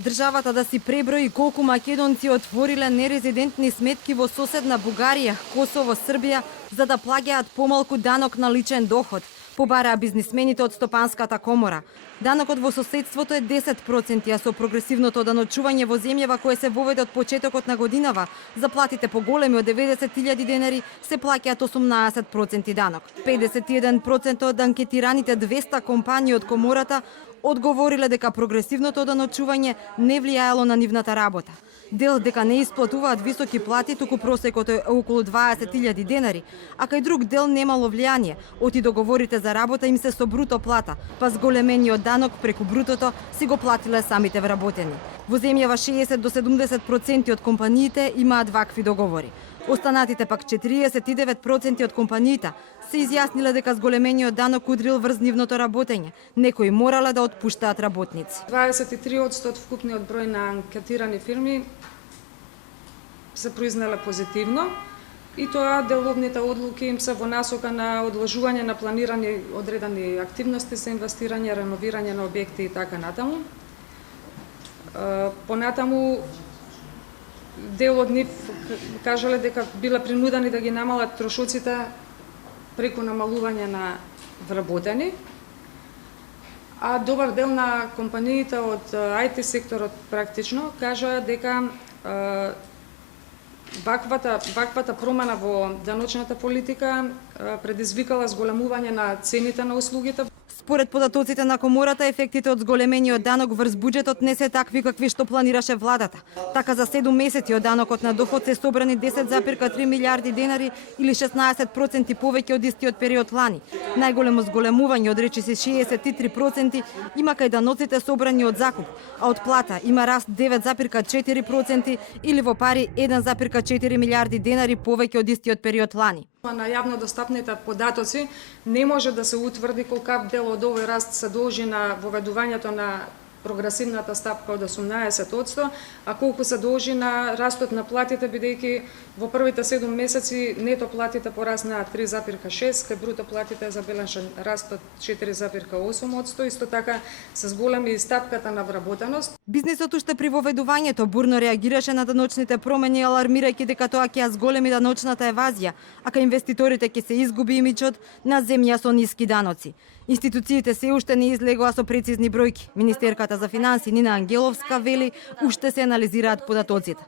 Државата да си преброи колку македонци отвориле нерезидентни сметки во соседна Бугарија, Косово, Србија, за да плаќаат помалку данок на личен доход, побараа бизнисмените од Стопанската комора. Данокот во соседството е 10%, а со прогресивното даночување во земјава кое се воведе од почетокот на годинава, заплатите поголеми од 90.000 денари се плаќаат 18% данок. 51% од анкетираните 200 компании од комората одговориле дека прогресивното даночување не влијаело на нивната работа. Дел дека не исплатуваат високи плати, туку просекот е околу 20.000 денари, а кај друг дел немало влијание, оти договорите за работа им се со бруто плата, па зголемениот данок преку брутото си го платиле самите вработени. Во земјава 60 до 70% од компаниите имаат вакви договори. Останатите пак 49% од компаниите се изјасниле дека зголемениот данок удрил врз нивното работење. Некои морале да отпуштаат работници. 23% од вкупниот број на анкетирани фирми се произнеле позитивно и тоа деловните одлуки им се во насока на одложување на планирани одредени активности за инвестирање, реновирање на објекти и така натаму. Понатаму дел од нив кажале дека биле принудени да ги намалат трошоците преку намалување на вработени, а добар дел на компаниите од IT секторот практично кажаа дека ваквата промена во даночната политика предизвикала зголемување на цените на услугите. Според податоците на комората, ефектите од зголемениот данок врз буџетот не се такви какви што планираше владата. Така за 7 месеци од данокот на доход се собрани 10,3 милиарди денари или 16% повеќе од истиот период лани. Најголемо зголемување од речиси 63% има кај даноците собрани од закуп, а од плата има раст 9,4% или во пари 1,4 милиарди денари повеќе од истиот период лани. На јавно достапните податоци не може да се утврди колкав дел од овој раст се должи на воведувањето на прогресивната стапка од 18%, а колку се должи на растот на платите, бидејќи во првите 7 месеци нето платите пораснаа 3,6%, кај бруто платите забележан раст од 4,8%, исто така се зголеми и стапката на вработеност. Бизнисот уште при воведувањето бурно реагираше на даночните промени, алармирајќи дека тоа ќе ја зголеми даночната евазија, а кај инвеститорите ќе се изгуби имиџот на земја со ниски даноци. Институциите се уште не излегоа со прецизни бројки. Министерката за финансии Нина Ангеловска вели уште се анализираат податоците.